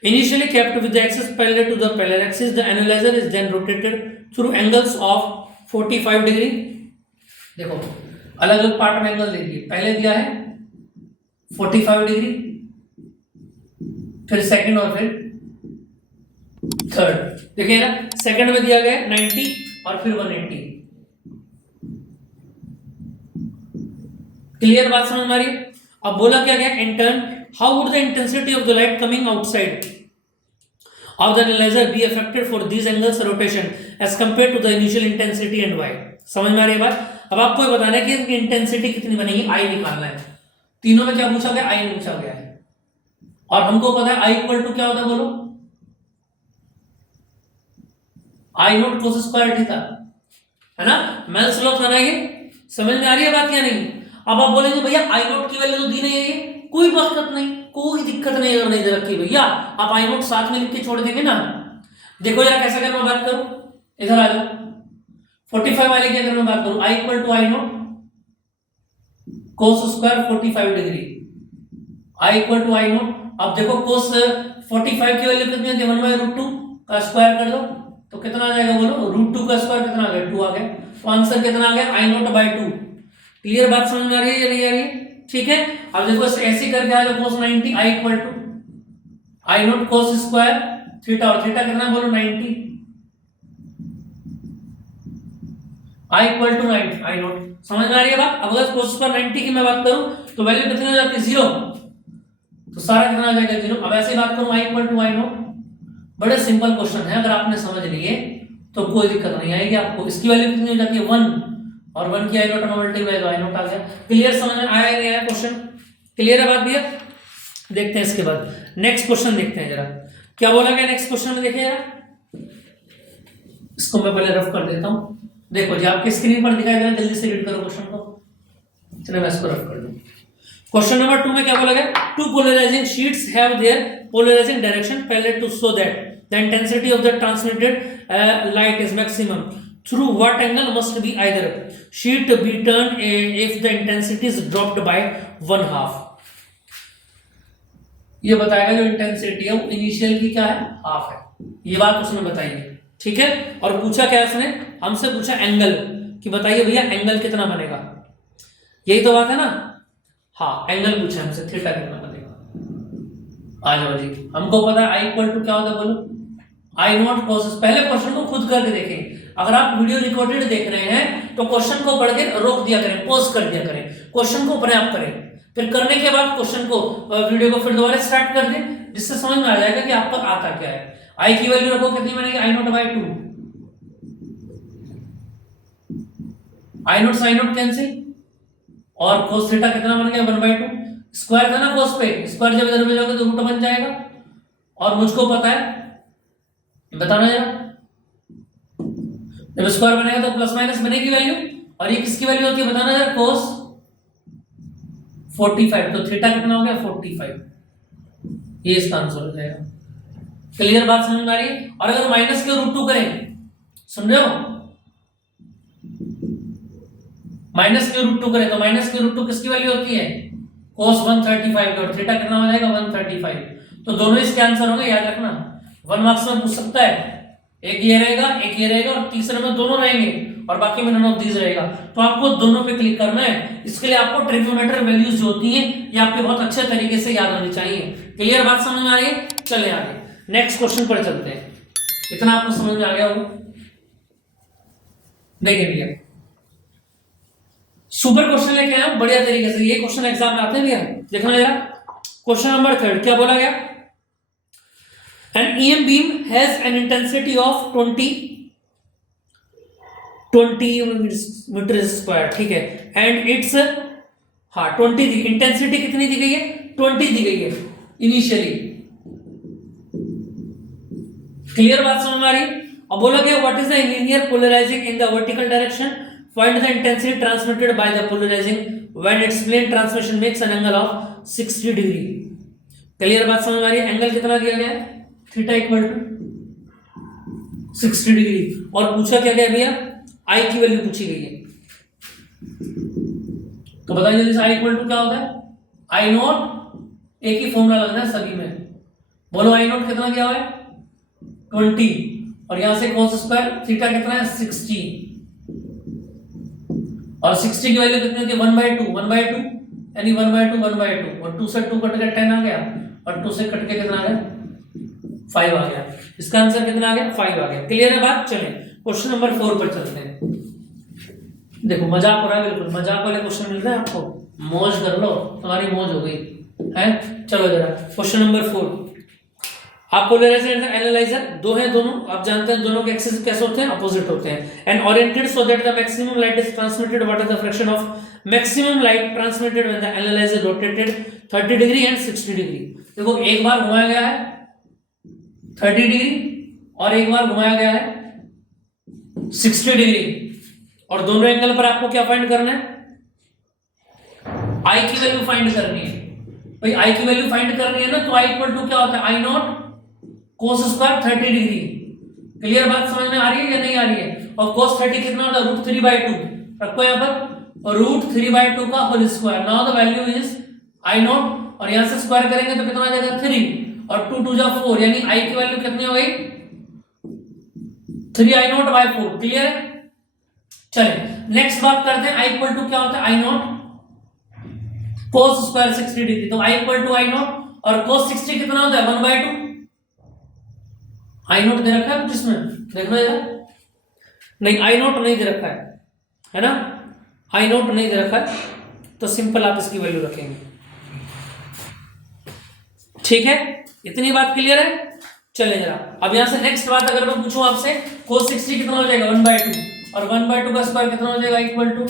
initially kept with the axis parallel to the parallel axis. The analyzer is then rotated through angles of 45 degree. देखो अलग अलग पार्ट में एंगल दे दिए। पहले दिया है 45 डिग्री, फिर सेकंड और फिर थर्ड। देखिए ना, सेकंड में दिया गया 90 और फिर 180। क्लियर बात समझ में आ रही है। अब बोला क्या गया, in turn how would the intensity of the light coming outside of the analyser be affected for this angle's rotation as compare to the initial intensity and why. समझ में आ रही है बात। अब आपको ये बताना है कि इनकी इंटेंसिटी कितनी बनेगी, आई निकालना है। तीनों में क्या पूछा गया, आई पूछा गया है। और हमको पता है आई इक्वल टू क्या होता है, बोलो, आई नोट कोस स्क्वायर थीटा, है ना। मेल्स लॉ बनाएंगे। समझ में आ रही है बात या नहीं। अब आप बोलेंगे भैया आई नोट की वैल्यू तो दी नहीं है, कोई दिक्कत नहीं, कोई दिक्कत नहीं अगर नहीं दे रखी भैया, आप आई नोट साथ में लिख के छोड़ देंगे ना। देखो यार कैसे अगर मैं बात करूं, इधर आ जाओ, 45 वाले की अगर मैं बात करूं, I equal to I note cos square 45 degree, I equal to I nought. अब देखो कोस 45 की वैल्यू कितनी है, 1/√2 का स्क्वायर कर दो तो कितना आ जाएगा, बोलो, √2 का स्क्वायर कितना आ गया, 2 आ गया। तो आंसर कितना आ गया, आई नोट बाई 2। क्लियर बात समझ में आ रही है या नहीं आ रही है। ठीक है, अब देखो ऐसे करके आ जाओ, cos 90 I equal to I note cos square theta, और थीटा कितना बोलो 90, I equal to 90 I naught. समझ में आ रही है बात। अब अगर कोस स्क्वायर 90 की मैं बात करूं तो वैल्यू कितनी हो जाती है, 0, तो सारा कितना आ जाएगा 0। अब ऐसे बात करूं, I equal to I note, बड़े सिंपल क्वेश्चन है, अगर आपने समझ लिए तो कोई दिक्कत नहीं आएगी आपको। इसकी वैल्यू कितनी हो जाती है 1, और 1 की आई नोट मल्टीप्लाई तो आई नोट आ गया। क्लियर समझ में आया नहीं आया क्वेश्चन, क्लियर है बात भैया। देखते हैं इसके बाद नेक्स्ट क्वेश्चन देखते हैं जरा क्या बोला गया नेक्स्ट क्वेश्चन में। देखिए जरा, इसको मैं पहले रफ कर देता हूं। देखो जी आपके स्क्रीन पर दिखाई दे रहा है, जल्दी से रीड करो क्वेश्चन को। चलो मैं इसको रफ कर दूं। क्वेश्चन नंबर 2 में क्या बोला गया, two polarising sheets have their polarising direction parallel to so that the intensity of the transmitted light is maximum through what angle must be either sheet be turned if the intensity is dropped by 1/2। ये बताएगा जो intensity है वो initial की क्या है, half है, ये बात उसने बताई है। ठीक है, और पूछा क्या इसने, हमसे पूछा एंगल कि बताइए भैया एंगल कितना बनेगा, यही तो बात है ना। हाँ एंगल पूछा हमसे, थीटा कितना बनेगा। आ जाओ जी, हमको पता है आई इक्वल टू क्या होता है, बोलो, आई नॉट कोस। पहले क्वेश्चन को खुद करके देखें। अगर आप वीडियो रिकॉर्डेड देख रहे हैं तो क्वेश्चन को पढ़ के रोक दिया करें, पॉज कर दिया करें, क्वेश्चन को अपने आप करें, फिर करने के बाद क्वेश्चन को वीडियो को फिर दोबारा स्टार्ट कर दें, जिससे समझ में आ जाएगा कि आपका आता क्या है। आई की वैल्यू रखो कितनी बनेगी, I nought by 2, I nought sine nought cancel, और कोस थीटा कितना बन गया 1/2। स्क्वायर था ना कोस पे, स्क्वायर जब इधर में जाओगे तो रूट बन जाएगा। और मुझको पता है, बताना जरा, जब स्क्वायर बनेगा तो प्लस माइनस बनेगी वैल्यू, और ये किसकी वैल्यू होती है बताना जरा, कोस 45, तो थीटा कितना हो गया 45, ये इसका आंसर हो जाएगा। क्लियर बात समझ में आ रही है। और अगर माइनस के √2 करें, सुन रहे हो, माइनस के √2 करें तो माइनस के √2 किसकी वैल्यू होती है, कोस 135 और थीटा कितना हो जाएगा 135, तो दोनों इसके आंसर होंगे, याद रखना। 1 मार्क्स में पूछ सकता है, एक ये रहेगा, एक ये रहेगा, और तीसरे में दोनों रहेंगे और बाकी में नन ऑफ दीज रहेगा। तो आपको दोनों पे क्लिक करना है। इसके लिए आपको ट्रिग्नोमेट्री वैल्यूज जो होती हैं ये आपके बहुत अच्छे तरीके से याद होनी चाहिए। क्लियर बात समझ में आ रही है? चले आगे नेक्स्ट क्वेश्चन पर चलते हैं। इतना आपको समझ में आ गया होगा। देखिए भैया सुपर क्वेश्चन लेके आया हूं बढ़िया तरीके से। ये क्वेश्चन एग्जाम में आते हैं भैया, देखना जरा। क्वेश्चन नंबर 3 क्या बोला गया? An EM beam has an intensity of 20 metre square, ठीक है, एंड इट्स 20 दी इंटेंसिटी कितनी दी गई है? 20 दी गई है इनिशियली। क्लियर बात समझ में आ रही? अब बोला गया what is the linear polarising in the vertical direction, find the intensity transmitted by the polarising when it's plane transmission makes an angle of 60 degree. Clear बात समझ में आ रही है? एंगल कितना दिया गया है? Theta equal to 60 degree. और पूछा क्या गया भैया? आई की वैल्यू पूछी गई है। तो बताइए जल्दी से आई इक्वल टू क्या होता है? आई नॉट, एक ही फॉर्मूला लगना है सभी में। बोलो आई नॉट कितना दिया हुआ है? 20, और यहां से cos स्क्वायर थीटा कितना है? 60, और 60 की वैल्यू कितनी होती है? 1/2, 1/2 यानी 1/2, 1/2, और 2 से 2 कट के 10 आ गया, और 2 से कट के कितना आ गया? 5 आ गया। इसका आंसर कितना आ गया? 5 आ गया। क्लियर है बात? चलें क्वेश्चन नंबर 4 पर चलते हैं। देखो मजाक हो रहा है, बिल्कुल मजाक वाले क्वेश्चन मिल रहे हैं आपको, मौज कर लो, तुम्हारी मौज हो गई है। चलो जरा क्वेश्चन नंबर 4। आप पोलराइजर एनालाइजर दो हैं, दोनों आप जानते हैं दोनों के एक्सिस कैसे होते हैं? अपोजिट होते हैं। And oriented so that the maximum light is transmitted, what is the fraction of maximum light transmitted when the analyser rotated 30 degree and 60 degree. देखो एक बार घुमाया गया है 30 डिग्री और एक बार घुमाया गया है 60 डिग्री, और दोनों एंगल पर आपको क्या फाइंड करना है? आई की वैल्यू फाइंड करनी है। भाई आई की वैल्यू फाइंड करनी है ना, तो आई इक्वल टू क्या होता है? I not cos square 30 degree. Clear बात समझ में आ रही है या नहीं आ रही है? और cos 30 कितना होता है? √3/2 रखो यहां पर, √3/2 का whole square. Now the value is I naught, और यहां से स्क्वायर करेंगे तो कितना आ जाएगा? 3, और 2 2 जा 4, यानी आई की वैल्यू कितनी हो गई? 3i0/4। क्लियर है? चलिए नेक्स्ट बात करते हैं। आई इक्वल टू क्या होता है? I not cos square 60 degree, तो आई इक्वल टू आई नॉट, और cos 60 कितना होता है? 1/2। आई नोट दे रखा है कुछ इसमें, देखना यार। नहीं आई नोट नहीं दे रखा है ना? आई नोट नहीं दे रखा है, तो सिंपल आप इसकी वैल्यू रखेंगे। ठीक है, इतनी बात क्लियर है? चले जरा अब यहां से नेक्स्ट बात अगर मैं पूछूं आपसे, cos 60 कितना हो जाएगा? 1/2, और 1/2 का स्क्वायर कितना हो जाएगा? Equal to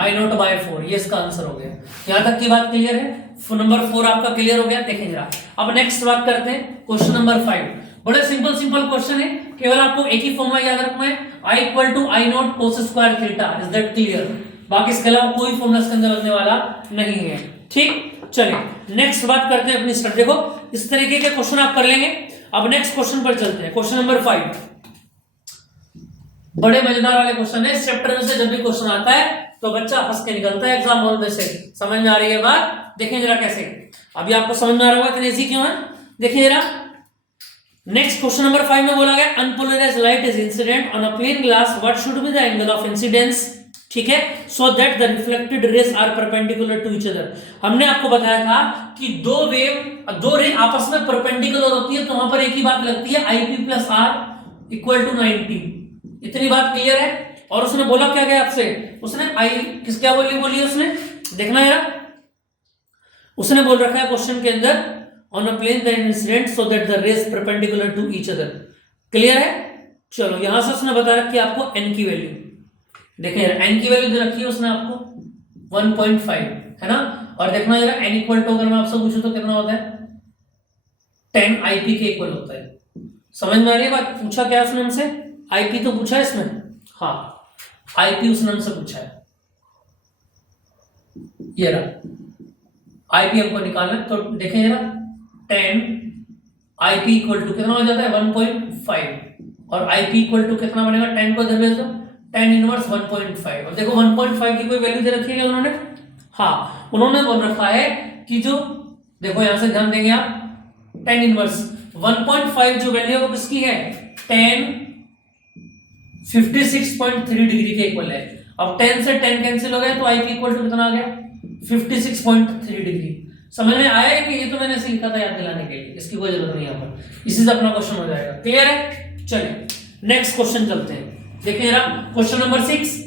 i0/4। ये इसका आंसर हो गया। यहां तक की बात क्लियर है? नंबर 4 आपका क्लियर हो गया। देखें जरा अब नेक्स्ट बात करते हैं क्वेश्चन नंबर 5। बड़े सिंपल क्वेश्चन है, केवल आपको एक ही फॉर्मूला याद रखना है, I equal to I not cos square theta. Is that clear? बाकी इसके अलावा कोई फॉर्मूला इसके अंदर लगने वाला नहीं है। ठीक, चलिए नेक्स्ट बात करते हैं अपनी स्टडी। देखो इस तरीके के क्वेश्चन आप कर लेंगे। अब नेक्स्ट क्वेश्चन पर चलते हैं। क्वेश्चन नंबर 5 बड़े मजेदार वाले क्वेश्चन है। इस चैप्टर में से जब भी क्वेश्चन आता है तो बच्चा हंस के निकलता है एग्जाम हॉल में से। समझ में आ रही है बात? देखें जरा कैसे, अभी आपको समझ में आ रहा होगा इतनी इजी क्यों है। देखिए जरा नेक्स्ट क्वेश्चन नंबर 5 में बोला गया unpolarised light is incident on a plane glass, what should be the angle of incidence, ठीक है, so that the reflected rays are perpendicular to each other. हमने आपको बताया था कि दो रे आपस में परपेंडिकुलर होती है, तो वहां पर एक ही बात लगती है, IP plus R equal to 90। इतनी बात क्लियर है? और उसने बोला क्या गया आपसे? उसने आई किस क्या बोली है उसने, देखना यार। उसने बोल रखा है क्वेश्चन के अंदर on a plane that incident so that the rays perpendicular to each other. Clear है? चलो यहां से उसने बता रखी है आपको n की वैल्यू। देखें यार n की वैल्यू दे रखी है उसने आपको 1.5, है ना? और देखना जरा n इक्वल टू अगर मैं आपसे पूछूं तो कितना होता है? 10 IP के इक्वल होता है। समझ में आ रही है बात? पूछा क्या उसने हमसे? IP तो पूछा है इसमें, हाँ IP उसने हमसे पूछा है। ये रहा IP हमको निकालना है, तो देखें जरा 10 IP इक्वल टू कितना हो जाता है? 1.5, और IP इक्वल टू कितना बनेगा? 10 को इधर भेज दो, 10 इनवर्स 1.5। और देखो 1.5 की कोई वैल्यू दे रखी है उन्होंने, हाँ उन्होंने बोल रखा है कि जो देखो यहां से ध्यान देंगे आप, 10 इनवर्स 1.5 जो वैल्यू है वो किसकी है? 10 56.3 डिग्री के इक्वल है। अब 10 से 10 कैंसिल हो गया तो IP इक्वल टू कितना आ गया 56.3 डिग्री। समझ में आया है कि ये तो मैंने ऐसे लिखा था याद दिलाने के लिए, इसकी कोई जरूरत नहीं यहाँ पर, इसी से अपना क्वेश्चन हो जाएगा। क्लियर है? चलिए नेक्स्ट क्वेश्चन चलते हैं। देखिए जरा क्वेश्चन नंबर 6।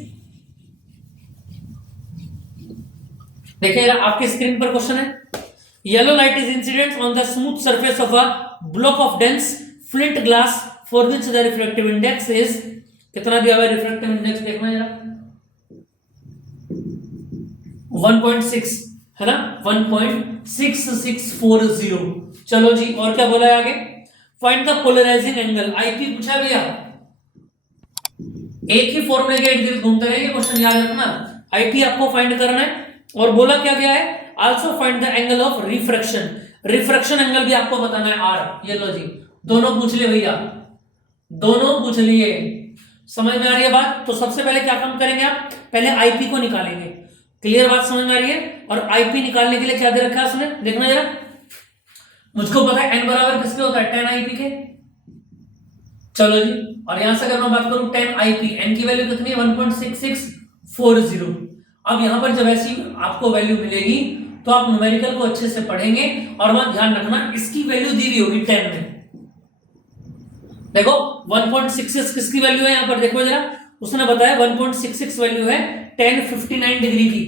देखिए जरा आपके स्क्रीन पर क्वेश्चन है, yellow light is incident on the smooth surface of a block of dense flint glass for which the refractive index is, कितना दिया हुआ है रिफ्रैक्टिव इंडेक्स देखना जरा 1.6 है ना, 1.6640। चलो जी और क्या बोला है आगे, find the polarising angle. IP पूछा है भैया, एक ही फॉर्मूले के इर्द गिर्द घूमते रहेंगे क्वेश्चन, याद रखना। आईपी आपको फाइंड करना है और बोला क्या गया है, also find the angle of refraction. Refraction angle भी आपको बताना है आर। ये लो जी दोनों पूछ लिए भैया, दोनों पूछ लिए। समझ में आ रही है बात? तो सबसे पहले क्या काम करेंगे आप, पहले आईपी को निकालेंगे। क्लियर बात समझ में आ रही है? और आईपी निकालने के लिए क्या दे रखा है उसने, देखना जरा। मुझको पता है एन बराबर किसके होता है, 10 आईपी के। चलो जी और यहां से अगर मैं बात करूं 10 आईपी, एन की वैल्यू कितनी है 1.6640। अब यहां पर जब ऐसी आपको वैल्यू मिलेगी तो आप न्यूमेरिकल को अच्छे से पढ़ेंगे और वहां ध्यान रखना इसकी वैल्यू दी हुई होगी 10 में। देखो 1.66 किसकी वैल्यू है यहां पर, देखो जरा उसने बताया 1.66 वैल्यू है 1059 डिग्री की।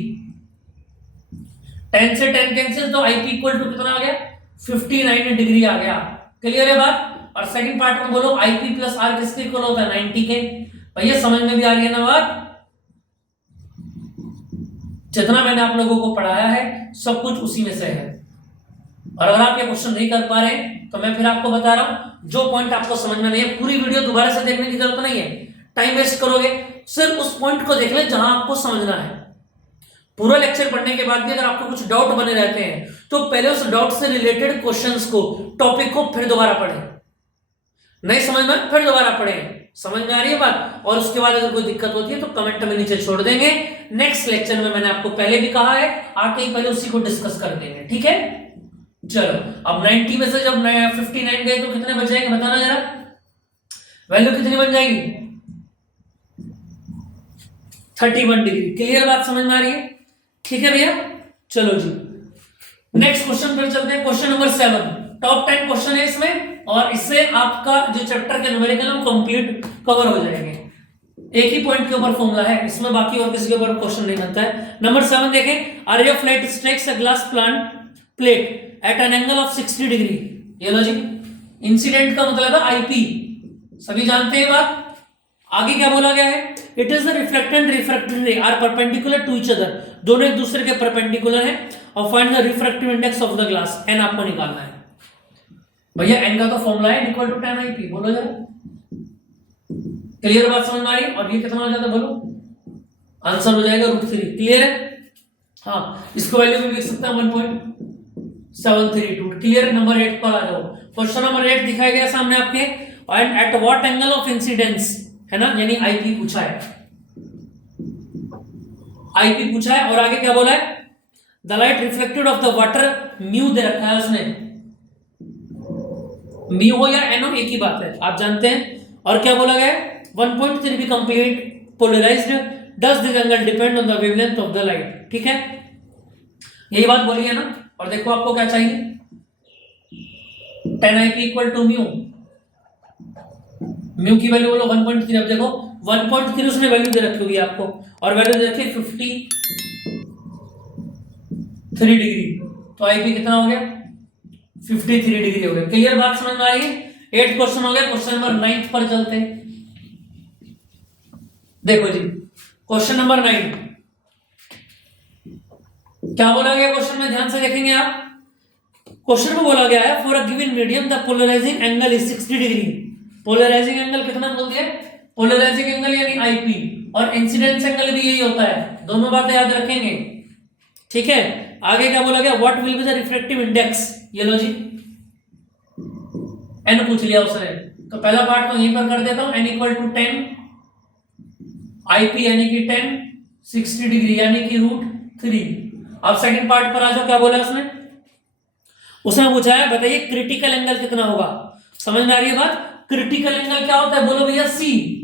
10 से 10 कैंसिल तो आईपी इक्वल टू कितना आ गया 59 डिग्री आ गया। क्लियर है बात? और सेकंड पार्ट में बोलो आईपी प्लस आर किसके इक्वल होता है 90 के। भैया समझ में भी आ रही है ना बात? जितना मैंने आप लोगों को पढ़ाया है सब कुछ उसी में से है। और अगर आप ये क्वेश्चन नहीं कर पा रहे तो मैं फिर आपको बता रहा हूं, जो पॉइंट आपको समझ में नहीं है पूरी वीडियो दोबारा से देखने की जरूरत नहीं है, टाइम वेस्ट करोगे, सिर्फ उस पॉइंट को देख ले जहां आपको समझना है। पूरा लेक्चर पढ़ने के बाद भी अगर आपको कुछ डाउट बने रहते हैं तो पहले उस डाउट से रिलेटेड क्वेश्चंस को, टॉपिक को फिर दोबारा पढ़ें। नहीं समझ में फिर दोबारा पढ़ें। समझ में आ रही है बात? और उसके बाद अगर कोई दिक्कत होती है तो कमेंट में नीचे छोड़ देंगे। नेक्स्ट लेक्चर में मैंने आपको पहले भी कहा है आके ही पहले उसी को डिस्कस कर देंगे, ठीक है? चलो अब 90 में से जब 59 गए तो कितने बच जाएंगे बताना जरा, वैल्यू कितनी बन जाएगी 31 डिग्री। क्लियर बात समझ में आ रही है? ठीक है भैया। चलो जी नेक्स्ट क्वेश्चन पर चलते हैं। क्वेश्चन नंबर 7 टॉप 10 क्वेश्चन है इसमें और इससे आपका जो चैप्टर के न्यूमेरिकल हम कंप्लीट कवर हो जाएंगे। एक ही पॉइंट के ऊपर फॉर्मूला है इसमें, बाकी और किसी के ऊपर क्वेश्चन नहीं बनता है। नंबर 7 देखें, a ray of light strikes a glass plate at an angle of 60 degree. ये लो जी इंसिडेंट का मतलब है आईपी, सभी जानते हैं बात। आगे क्या बोला गया है, it is the reflected refracted ray are perpendicular to each other, दोनों एक दूसरे के परपेंडिकुलर हैं। और find the refractive index of the glass, n आपको निकालना है। भैया एन का तो फॉर्मूला है इक्वल टू 10 आईपी, बोलो जरा। क्लियर बात समझ में आ रही? और ये कितना हो जाता है बोलो, आंसर हो जाएगा √3। क्लियर है? हाँ इसको वैल्यू भी लिख सकते हैं 1.732। क्लियर? नंबर 8 पर आ जाओ। क्वेश्चन नंबर 8 दिखाया गया सामने आपके, and at what angle of incidence, है ना, यानी आईपी पूछा है, आईपी पूछा है। और आगे क्या बोला है, the light reflected off the water, mu दे रखा है उसने, म्यू हो या एनो एक ही बात है, आप जानते हैं। और क्या बोला गया है, 1.3 be complete polarised, does this angle depend on the wavelength of the light. ठीक है, यही बात बोली है ना। और देखो आपको क्या चाहिए, 10 IP equal to mu, mu की वैल्यू बोलो 1.3। अब देखो 1.3 उसने वैल्यू दे रखी होगी आपको, और वैल्यू दे रखी है 53 डिग्री, तो आईपी कितना हो गया 53 डिग्री हो गया। क्लियर बात समझ में आ रही है? 8 क्वेश्चन हो गया। क्वेश्चन नंबर 9 पर चलते हैं। देखो जी क्वेश्चन नंबर 9 क्या बोला गया क्वेश्चन में, ध्यान से देखेंगे आप। क्वेश्चन में बोला गया है for a given medium the polarising angle is 60 degree. Polarising angle कितना बोल दिया, पोलराइजिंग एंगल यानी आईपी, और इंसिडेंस एंगल भी यही होता है, दोनों बातें याद रखेंगे। ठीक है, आगे क्या बोला गया, what will be the refractive index. ये लो जी एन पूछ लिया उसने, तो पहला पार्ट तो यहीं पर कर देता हूं, एन इक्वल टू 10, आईपी यानी कि 10, 60 डिग्री यानी कि √3। अब सेकंड पार्ट पर आ जाओ, क्या बोला उसने पूछा है बताइए क्रिटिकल एंगल कितना होगा। समझ में आ रही है बात? क्रिटिकल एंगल क्या होता है बोलो भैया, सी।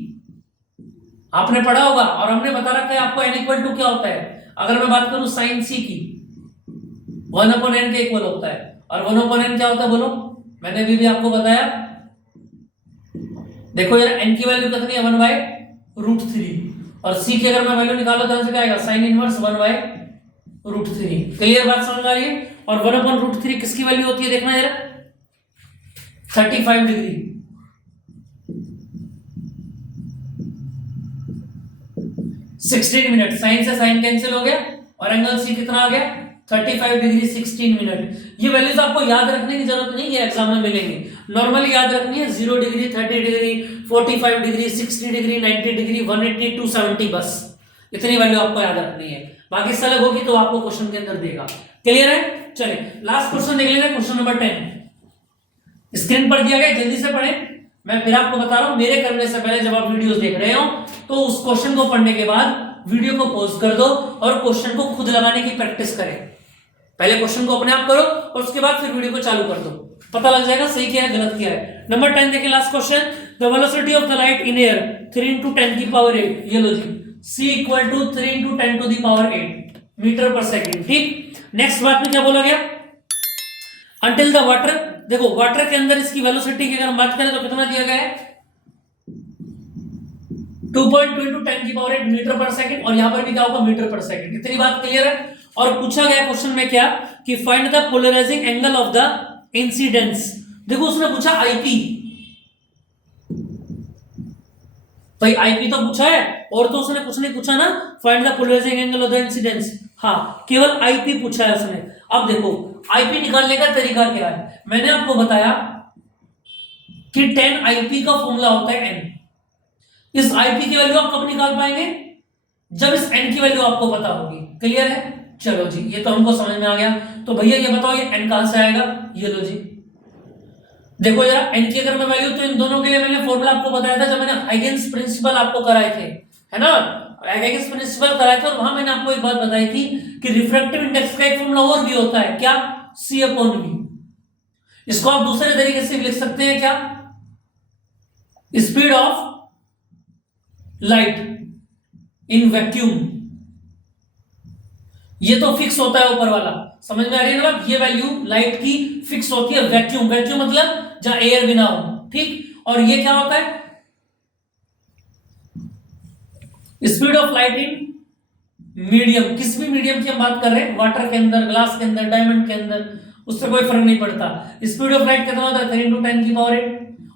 आपने पढ़ा होगा और हमने बता रखा है आपको n इक्वल टू क्या होता है। अगर मैं बात करूं साइन c की 1/n के इक्वल होता है, और 1/n क्या होता है बोलो, मैंने भी आपको बताया। देखो यार n की वैल्यू कितनी है 1/√3, और c की अगर मैं वैल्यू निकालो तो क्या आएगा साइन इनवर्स 1/√3। क्लियर बात समझ आ रही है। और 1/√3 किसकी वैल्यू होती है देखना जरा, 35 डिग्री। 16 मिनट, साइन से साइन कैंसिल हो गया और एंगल सी कितना आ गया 35 डिग्री 16 मिनट। ये वैल्यूज आपको याद रखने की जरूरत नहीं है, एग्जाम में मिलेंगे। नॉर्मली याद रखनी है 0 degree 30 degree 45 degree 60 degree 90 degree 180 270, बस इतनी वैल्यू आपको याद रखनी है। बाकी से अलग होगी तो आपको क्वेश्चन के अंदर देगा। क्लियर है। चले लास्ट क्वेश्चन देख लेंगे, क्वेश्चन नंबर 10 स्क्रीन पर दिया गया, जल्दी से पढ़ें। मैं फिर आपको बता रहा हूं, मेरे करने से पहले जब आप वीडियोस देख रहे हो तो उस क्वेश्चन को पढ़ने के बाद वीडियो को पॉज कर दो और क्वेश्चन को खुद लगाने की प्रैक्टिस करें। पहले क्वेश्चन को अपने आप करो और उसके बाद फिर वीडियो को चालू कर दो, पता लग जाएगा सही क्या है गलत क्या है। नंबर 10 देखिए last question, the velocity of the light in air 3 × 10 की पावर 8, ये लो जी, c equal to 3 × 10 to the power 8 metre per second. ठीक, नेक्स्ट बात में क्या बोला गया, अंटिल द वाटर, देखो वाटर के अंदर इसकी वेलोसिटी की अगर हम बात करें तो कितना दिया गया है 2.2 × 10 की पावर 8 मीटर पर सेकंड, और यहां पर भी क्या होगा मीटर पर सेकंड। इतनी बात क्लियर है। और पूछा गया क्वेश्चन में क्या कि find the polarising angle of the incidence. देखो उसने पूछा आईपी, भाई आईपी तो पूछा है और तो उसने कुछ नहीं पूछा ना, find the polarising angle of the incidence. हाँ केवल आईपी पूछा है उसने। अब देखो आईपी निकालने का तरीका क्या है, मैंने आपको बताया कि 10 आईपी का फॉर्मूला होता है n। इस आईपी की वैल्यू आप कब निकाल पाएंगे, जब इस n की वैल्यू आपको पता होगी। क्लियर है। चलो जी ये तो हमको समझ में आ गया। तो भैया ये बताओ ये n कहां से आएगा, ये लो जी, देखो जरा n की अगर मैं वैल्यू, तो इन दोनों के लिए मैंने फॉर्मूला आपको बताया था जब मैंने हाइगेंस प्रिंसिपल आपको कराए थे, है ना, हाइगेंस प्रिंसिपल कराए थे। और वहां मैंने आपको एक बात बताई थी कि रिफ्रैक्टिव इंडेक्स का एक फॉर्मूला और भी होता है, क्या, c/v। इसको आप दूसरे तरीके से भी लिख सकते हैं, क्या, speed of light in vacuum. ये तो फिक्स होता है ऊपर वाला, समझ में आ रही है ना, ये वैल्यू लाइट की फिक्स होती है वैक्यूम, वैक्यूम मतलब जहां एयर भी ना हो। ठीक, और ये क्या होता है speed of light in medium. किस भी मीडियम की हम बात कर रहे हैं, वाटर के अंदर, ग्लास के अंदर, डायमंड के अंदर, उससे कोई फर्क नहीं पड़ता। स्पीड ऑफ लाइट कितना होता है 3 × 10 की पावर 8,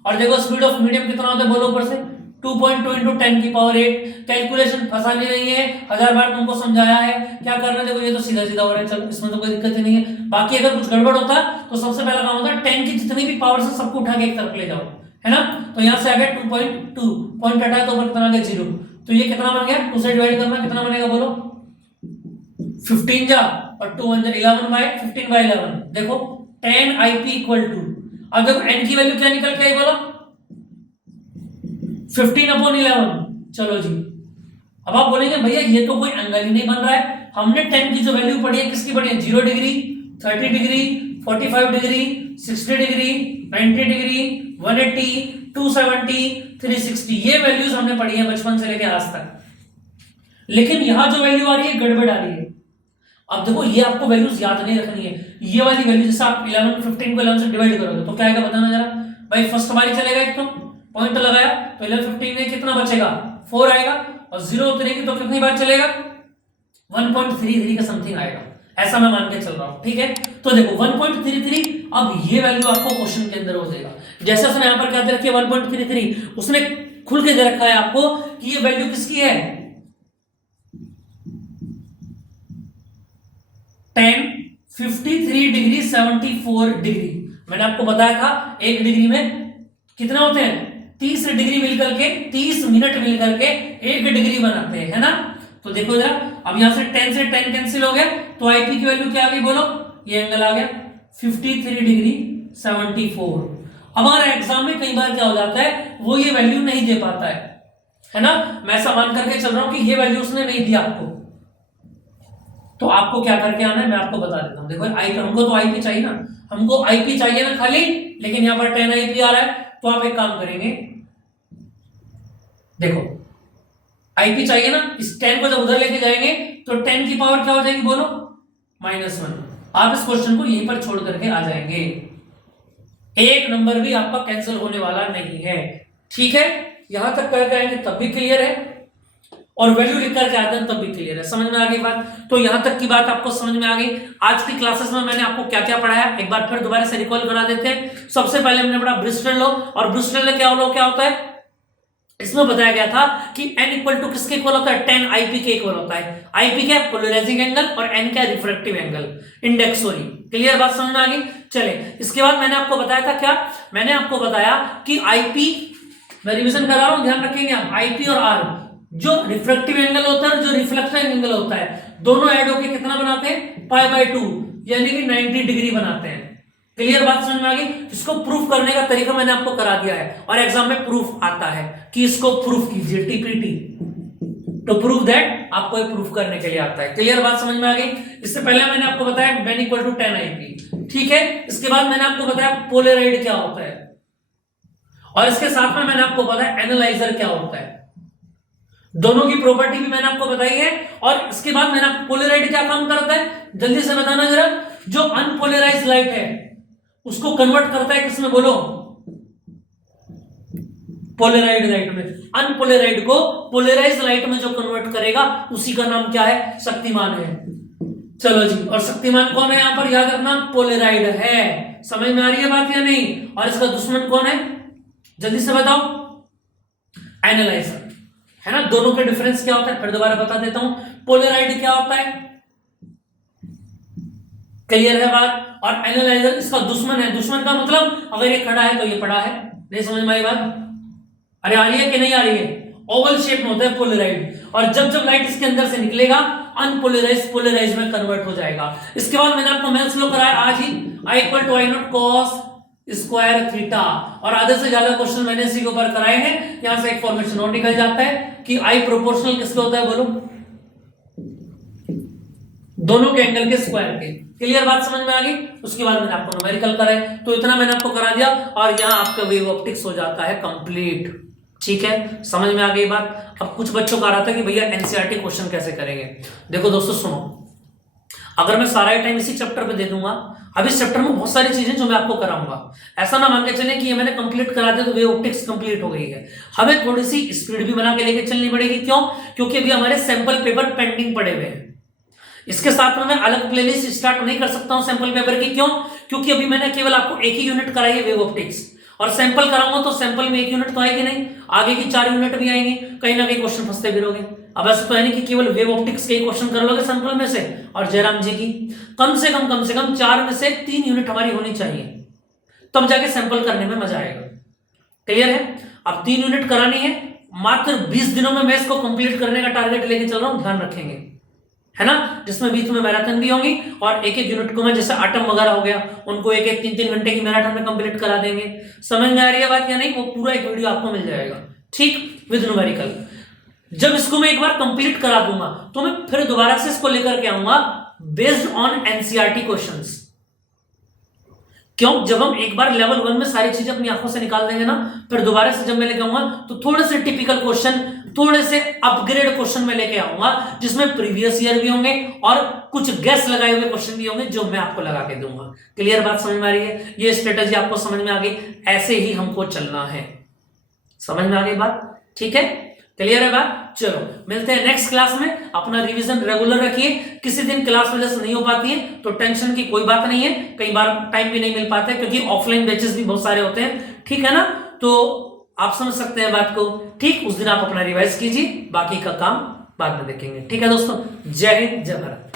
और देखो स्पीड ऑफ मीडियम कितना होता है बोलो ऊपर से 2.2 × 10 की पावर 8। कैलकुलेशन फंसानी नहीं है, 1000 बार तुमको समझाया है, क्या करना है देखो, ये तो सीधा सीधा हो रहा है, चलो इसमें तो कोई दिक्कत ही नहीं है। बाकी अगर कुछ गड़बड़ होता तो सबसे पहला काम होता है 10 की जितनी भी पावर से सबको उठा के एक तरफ ले जाओ, है ना। तो यहां से आ गया 2.2, पॉइंट हटाया तो ऊपर कितना आ गया 0, तो ये कितना बन गया 2 से डिवाइड करना, कितना बनेगा बोलो 15 जा और 2 1 जा 11/15/11। देखो 10 IP इक्वल टू, अब देखो n की वैल्यू क्या निकल के आई बोलो 15/11। चलो जी, अब आप बोलेंगे भैया ये तो कोई एंगल ही नहीं बन रहा है, हमने 10 की जो वैल्यू पढ़ी है किसकी पढ़ी है 0 degree 30 degree 45 degree 60 degree 90 degree 180 270 360, ये वैल्यूज हमने पढ़ी है बचपन से लेकर आज तक। लेकिन यहां जो वैल्यू आ रही है गड़बड़ आ रही है। अब देखो ये आपको वैल्यूज याद नहीं रखनी है, ये वाली वैल्यू जैसे आप 11 15 को 11 से डिवाइड करोगे तो क्या आएगा बताना जरा भाई। फर्स्ट बारी चलेगा एक तो पॉइंट लगाया तो 11 15 में कितना बचेगा 4 आएगा, और 0 उतरेगी तो कितनी बार चलेगा 1.33 का समथिंग आएगा, ऐसा मैं मान के चल रहा हूं। ठीक है, तो देखो 1.33, अब ये वैल्यू आपको क्वेश्चन के अंदर हो जाएगा। जैसे उसने यहां पर क्या दे रखी है 1.33, उसने खुल के दे रखा है आपको कि ये वैल्यू किसकी है 10 53 डिग्री 74 डिग्री। मैंने आपको बताया था 1 डिग्री में कितना होते हैं 30 डिग्री मिलकर के 30 मिनट मिलकर के 1 डिग्री बनाते हैं, है ना। तो देखो जरा, अब यहां से 10 से 10 कैंसिल हो गया तो आईपी की वैल्यू क्या आ गई बोलो, ये एंगल आ गया 53 डिग्री 74। हमारा एग्जाम में कई बार क्या हो जाता है वो ये वैल्यू नहीं दे पाता है ना। मैं ऐसा मान करके चल रहा हूं कि ये वैल्यू उसने नहीं दिया आपको, तो आपको क्या करके आना है मैं आपको बता देता हूं। देखो हमको तो आईपी चाहिए ना, हमको आईपी चाहिए ना खाली, लेकिन यहां पर 10 आईपी आ रहा है, तो आप एक काम करेंगे, देखो आईपी चाहिए ना, इस 10 को जब उधर लेके जाएंगे तो 10 की पावर क्या हो जाएगी बोलो, -1। आप इस क्वेश्चन को यहीं पर छोड़ करके आ जाएंगे, एक नंबर भी आपका कैंसिल होने वाला नहीं है। ठीक है, यहां तक करके आएंगे तब भी क्लियर है, और वैल्यू लिख करके आते हैं तब भी क्लियर है। समझ में आ गई बात? तो यहां तक की बात आपको समझ में आ गई। आज की क्लासेस में मैंने आपको क्या क्या पढ़ाया, एक बार फिर दोबारा से रिकॉल करा देते हैं। सबसे पहले हमने पढ़ा ब्रिस्टल लॉ, और ब्रिस्टल लॉ क्या होता है, इसमें बताया गया था कि n इक्वल टू किसके इक्वल होता है, 10 IP के इक्वल होता है। IP क्या है, पोलराइजिंग एंगल, और n क्या है, refractive angle, index. Sorry, clear बात समझ में आ गई? चले, इसके बाद मैंने आपको बताया था क्या, मैंने आपको बताया कि IP, मैं रिवीजन कर रहा हूं, ध्यान रखेंगे आप, IP और R जो रिफ्रैक्टिव एंगल होता है और जो रिफ्लेक्शन एंगल होता है, दोनों ऐड होकर कितना बनाते हैं, π/2, यानी कि 90 डिग्री बनाते हैं। क्लियर बात समझ में आ गई? इसको प्रूफ करने का तरीका मैंने आपको करा दिया है, और एग्जाम में प्रूफ आता है कि इसको प्रूफ कीजिए, TPT, तो प्रूफ दैट आपको ये प्रूफ करने के लिए आता है। क्लियर बात समझ में आ गई? इससे पहले मैंने आपको बताया n इक्वल टू 10 IP, ठीक है। इसके बाद मैंने आपको बताया पोलराइड क्या होता है, और इसके साथ में मैंने आपको बताया एनालाइजर क्या होता है, दोनों की प्रॉपर्टी भी मैंने आपको बताई है। और इसके बाद मैंने पोलराइड क्या काम करता है, जल्दी से बताना जरा, जो अनपोलराइज्ड लाइट है उसको कन्वर्ट करता है किसमें बोलो, पोलराइड लाइट में। अनपोलराइड को पोलराइज्ड लाइट में जो कन्वर्ट करेगा उसी का नाम क्या है, शक्तिमान है। चलो जी, और शक्तिमान कौन है यहां पर, याद रखना, पोलराइड है। समझ में आ रही है बात या नहीं? और इसका दुश्मन कौन है, जल्दी से बताओ, एनालाइजर है ना। दोनों के डिफरेंस क्या होता है फिर दोबारा बता देता हूं। पोलराइड क्या होता है, क्लियर है बात, और एनालाइजर इसका दुश्मन है। दुश्मन का मतलब अगर ये खड़ा है तो ये पड़ा है, नहीं समझ में आई बात? अरे आ रही है कि नहीं आ रही है? ओवल शेप में होता है पोलराइड, और जब जब लाइट इसके अंदर से निकलेगा अनपोलराइज पोलराइज में कन्वर्ट हो जाएगा। इसके बाद मैंने आपको मैथ्स लो कराया आज ही, I equal to I0 cos square theta, और आधे से ज्यादा क्वेश्चन मैंने इसी के ऊपर कराए हैं। यहां से एक फॉर्मेशन और निकल जाता है कि I प्रोपोर्शनल किसके होता है बोलो, दोनों के एंगल के स्क्वायर के। क्लियर बात समझ में आ गई? उसके बाद मैंने आपको न्यूमेरिकल कराए, तो इतना मैंने आपको करा दिया, और यहां आपका वेव ऑप्टिक्स हो जाता है कंप्लीट। ठीक है, समझ में आ गई बात? अब कुछ बच्चों का आ रहा था कि भैया एनसीईआरटी क्वेश्चन कैसे करेंगे। देखो दोस्तों सुनो, अगर मैं सारा टाइम इसी चैप्टर पे दे दूंगा, अब इस चैप्टर में बहुत सारी चीजें जो मैं आपको कराऊंगा, ऐसा ना मान के चले कि ये मैंने कंप्लीट करा दिया तो वेव ऑप्टिक्स कंप्लीट हो गई है। हमें थोड़ी सी स्पीड भी बना के लेके चलनी पड़ेगी। क्यों? क्योंकि अभी हमारे सैंपल पेपर पेंडिंग पड़े हुए हैं। इसके साथ में मैं अलग प्लेलिस्ट स्टार्ट नहीं कर सकता हूं सैंपल पेपर की। क्यों? क्योंकि अभी मैंने केवल आपको एक ही यूनिट कराई है वेव ऑप्टिक्स, और सैंपल कराऊंगा तो सैंपल में एक यूनिट तो आएगी नहीं, आगे की 4 यूनिट भी आएंगे, कहीं ना कहीं क्वेश्चन फंसते भी रहोगे। अब ऐसा तो है नहीं कि केवल वेव ऑप्टिक्स के ही क्वेश्चन कर लोगे सैंपल में से, और जयराम जी की कम से कम 4 में से 3 यूनिट हमारी होनी चाहिए, तब जाके सैंपल करने में मजा आएगा। क्लियर है? अब 3 यूनिट करानी है, मात्र 20 दिनों में मैं इसको कंप्लीट करने का टारगेट लेके चल रहा हूं, ध्यान रखेंगे, है ना। जिसमें बीच में मैराथन भी होंगी, और एक एक यूनिट को मैं, जैसे आटम वगैरह हो गया, उनको एक एक 3-3 घंटे की मैराथन में कंप्लीट करा देंगे। समझ में आ रही है बात या नहीं? वो पूरा एक वीडियो आपको मिल जाएगा, ठीक, विद न्यूमेरिकल। जब इसको मैं एक बार कंप्लीट करा दूंगा तो मैं फिर दोबारा से इसको लेकर के आऊंगा बेस्ड ऑन एनसीईआरटी क्वेश्चंस। क्यों? जब हम एक बार लेवल 1 में सारी चीजें अपनी आंखों से निकाल देंगे ना, फिर दोबारा से जब मैं लेके आऊंगा तो थोड़े से टिपिकल क्वेश्चन, थोड़े से अपग्रेड क्वेश्चन में लेके आऊंगा, जिसमें प्रीवियस ईयर भी होंगे और कुछ गैस लगाए हुए क्वेश्चन भी होंगे जो मैं आपको लगा के दूंगा। क्लियर बात समझ में आ रही है? ये स्ट्रेटेजी आपको समझ में आ गई? ऐसे ही हमको चलना है। समझ में आ गई बात? ठीक है, क्लियर है बात? चलो मिलते हैं नेक्स्ट क्लास में। अपना रिवीजन रेगुलर रखिए। किसी दिन क्लास वजह से नहीं हो पाती है तो टेंशन की कोई बात नहीं है, कई बार टाइम भी नहीं मिल पाता है क्योंकि ऑफलाइन बैचेस भी बहुत सारे होते हैं, ठीक है ना। तो आप समझ सकते हैं बात को, ठीक। उस दिन आप अपना रिवाइज कीजिए, बाकी का काम बाद में देखेंगे, ठीक है दोस्तों। जय हिंद, जय भारत।